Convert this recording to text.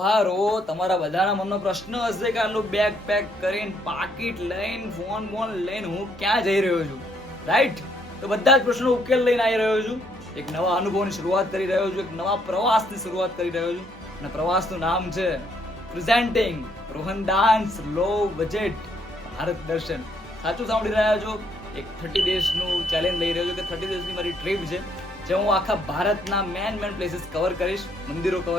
ઉભા રહો. તમારા બધાના મનનો પ્રશ્ન હશે કે આટલું બેગ પેક કરીને પાકીટ લઈને ફોન લઈને હું ક્યાં જઈ રહ્યો છું, રાઈટ? તો બધા જ પ્રશ્નો ઉકેલ લઈને આવી રહ્યો છું. એક નવા અનુભવની શરૂઆત કરી રહ્યો છું, એક નવા પ્રવાસની શરૂઆત કરી રહ્યો છું. અને પ્રવાસનું નામ છે પ્રેઝન્ટિંગ રોહનદાસ લો બજેટ ભારત દર્શન. સાચું સાંભળી રહ્યા છો. એક 30 દેશનું ચેલેન્જ લઈ રહ્યો છું કે 30 દેશની મારી ટ્રીપ છે, જે હું આખા ભારતના મેન પ્લેસીસ કવર કરીશ, મંદિરો કવર